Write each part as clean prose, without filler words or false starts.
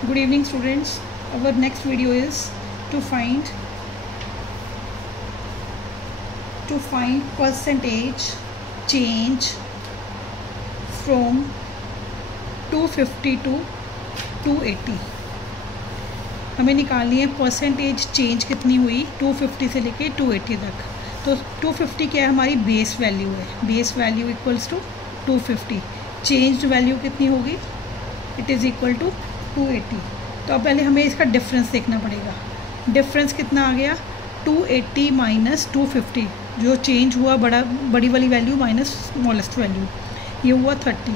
Good evening, students. Our next video is to find percentage change from 250 to 280. हमें निकालनी है percentage change कितनी हुई 250 से लेके 280 तक. तो 250 क्या है, हमारी बेस वैल्यू है. Base value equals to 250. Changed value कितनी होगी, इट इज़ इक्वल टू 280. तो अब पहले हमें इसका डिफरेंस देखना पड़ेगा. डिफरेंस कितना आ गया, 280 माइनस 250. जो चेंज हुआ बड़ी वाली वैल्यू माइनस स्मॉलेस्ट वैल्यू, ये हुआ 30.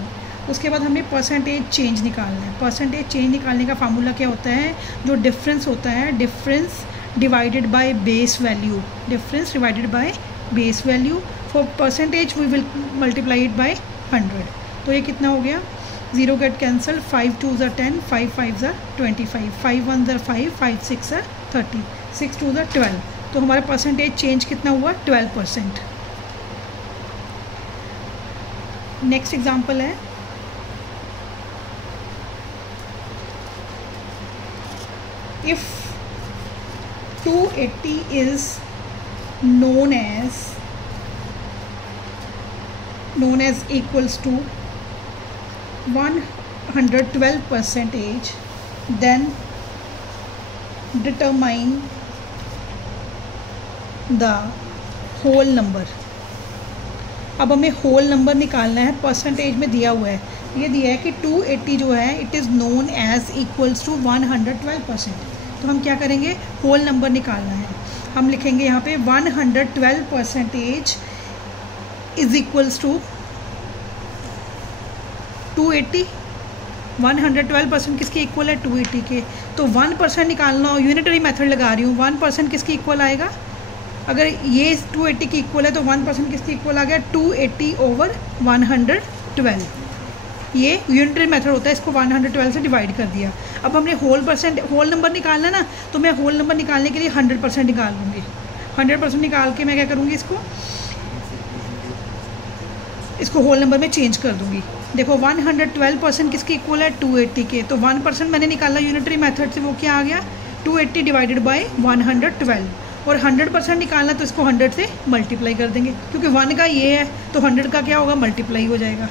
उसके बाद हमें परसेंटेज चेंज निकालना है. परसेंटेज चेंज निकालने का फार्मूला क्या होता है, जो डिफरेंस होता है difference divided by base value. Difference divided by base value. For percentage we will multiply it by 100. तो ये कितना हो गया, 0 get cancel, 5 2s are 10, 5 5s are 25, 5 1s are 5, 5 6 are 30, 6 2s are 12. तो हमारा परसेंटेज चेंज कितना हुआ, 12%. नेक्स्ट एग्जाम्पल है, if 280 is known as equals to 112%, then determine the whole number. अब हमें होल नंबर निकालना है. परसेंटेज में दिया हुआ है, ये दिया है कि 280 जो है it is known as equals to 112%. तो हम क्या करेंगे, होल नंबर निकालना है. हम लिखेंगे यहाँ पे 112% इज इक्वल्स टू 280. 112% किसके इक्वल है, 280 के. तो 1% निकालना हो, यूनिटरी मेथड लगा रही हूँ. 1% किसके इक्वल आएगा, अगर ये 280 की इक्वल है तो 1% किसके इक्वल आ गया, 280 ओवर 112. ये यूनिटरी मेथड होता है, इसको 112 से डिवाइड कर दिया. अब हमने होल नंबर निकालना ना, तो मैं होल नंबर निकालने के लिए 100% निकाल लूँगी. 100% निकाल के मैं क्या करूँगी, इसको होल नंबर में चेंज कर दूँगी. देखो 112% किसके इक्वल है, 280 के. तो 1% मैंने निकाला यूनिटरी मेथड से, वो क्या आ गया, 280 डिवाइडेड बाई 112. और 100% निकालना तो इसको 100 से मल्टीप्लाई कर देंगे, क्योंकि 1 का ये है तो 100 का क्या होगा, मल्टीप्लाई हो जाएगा.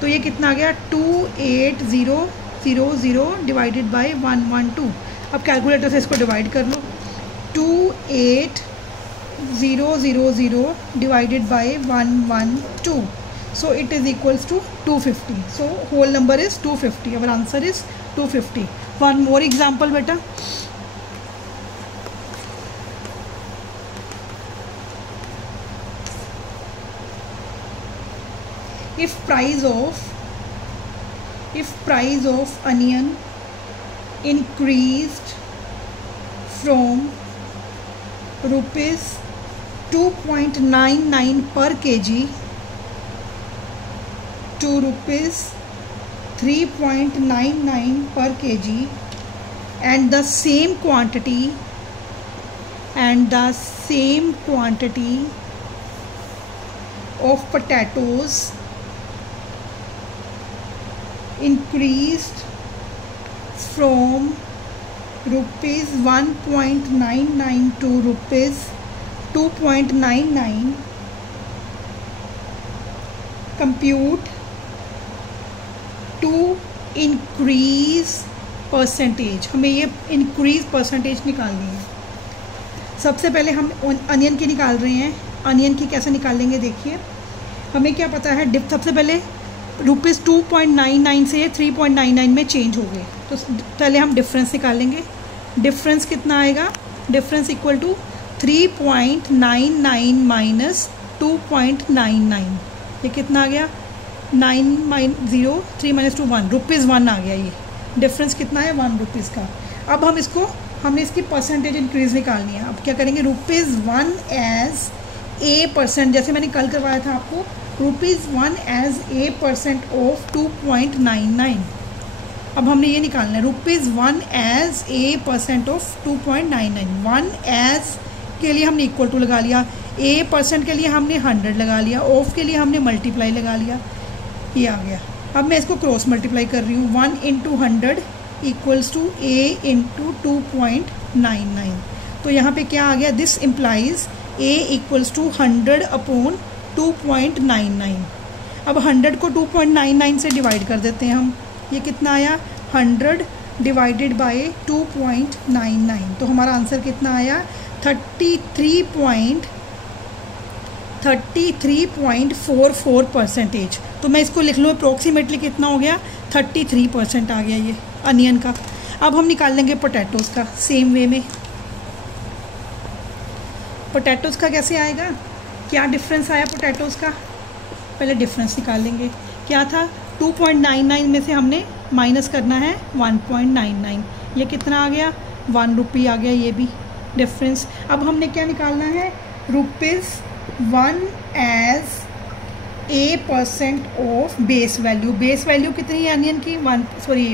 तो ये कितना आ गया, 28000 डिवाइडेड बाई 112. अब कैलकुलेटर से इसको डिवाइड कर लो. 28000 divided by 112. So it is equals to 250. So whole number is 250. Our answer is 250. One more example बेटा. If price of onion increased from rupees 2.99 per kg to rupees 3.99 per kg, and the same quantity of potatoes increased from rupees 1.99 to rupees 2.99, compute to increase percentage. हमें ये increase percentage निकालनी है. सबसे पहले हम onion की निकाल रहे हैं. अनियन की कैसे निकालेंगे, देखिए. हमें क्या पता है, सबसे पहले रुपीज़ 2.99 से 3.99 में चेंज हो गए. तो पहले हम डिफरेंस निकालेंगे. डिफरेंस कितना आएगा, डिफरेंस इक्वल टू 3.99 माइनस 2.99. ये कितना आ गया, 9 3 माइनस 2 1, रुपीज़ 1 आ गया. ये डिफरेंस कितना है, 1 रुपीज़ का. अब हमने इसकी परसेंटेज इंक्रीज़ निकालनी है. अब क्या करेंगे, रुपीज़ 1 एज A%, जैसे मैंने कल करवाया था आपको, रुपीज़ 1 एज A% ऑफ 2.99. अब हमने ये निकालना है, rupees 1 as A% of 2.99. 1 as के लिए हमने इक्वल टू लगा लिया, A% के लिए हमने 100 लगा लिया, ऑफ के लिए हमने मल्टीप्लाई लगा लिया. ये आ गया. अब मैं इसको क्रॉस मल्टीप्लाई कर रही हूँ. 1 into 100 equals to A into 2.99। तो यहाँ पे क्या आ गया, this implies A equals to 100 upon 2.99। अब 100 को 2.99 से डिवाइड कर देते हैं हम, ये कितना आया 100 डिवाइडेड बाय 2.99। तो हमारा आंसर कितना आया 33.44%। तो मैं इसको लिख लूँ अप्रोक्सीमेटली कितना हो गया 33% आ गया ये अनियन का। अब हम निकाल लेंगे पोटैटोज़ का सेम वे में। पोटैटोज़ का कैसे आएगा, क्या डिफरेंस आया पोटैटोज़ का, पहले डिफरेंस निकाल लेंगे। क्या था 2.99 में से हमने माइनस करना है 1.99, ये कितना आ गया 1 रुपी आ गया, ये भी डिफरेंस। अब हमने क्या निकालना है ₹1 as % of base value. Base value कितनी है अनियन की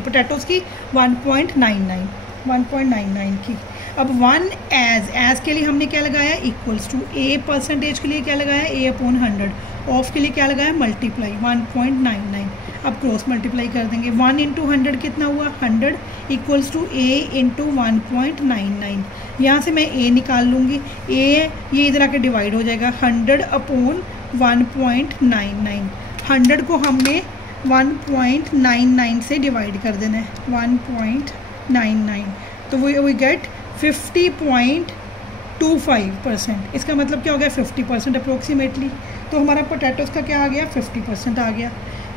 पोटैटोज़ की 1.99 की। अब 1 एज के लिए हमने क्या लगाया इक्वल्स टू, ए परसेंटेज के लिए क्या लगाया ए अपॉन 100, ऑफ के लिए क्या लगाया मल्टीप्लाई 1.99। अब क्रॉस मल्टीप्लाई कर देंगे, 1 इंटू 100 कितना हुआ 100 इक्वल्स टू ए इंटू 1.99। यहाँ से मैं ए निकाल लूँगी, ए ये इधर आके डिवाइड हो जाएगा 100 अपॉन 1.99। 100 को हमने 1.99 से डिवाइड कर देना है 1.99, तो वी गेट 50.25%। इसका मतलब क्या हो गया 50% अप्रोक्सीमेटली। तो हमारा पोटैटोज़ का क्या आ गया 50% आ गया,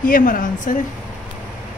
ये हमारा आंसर है।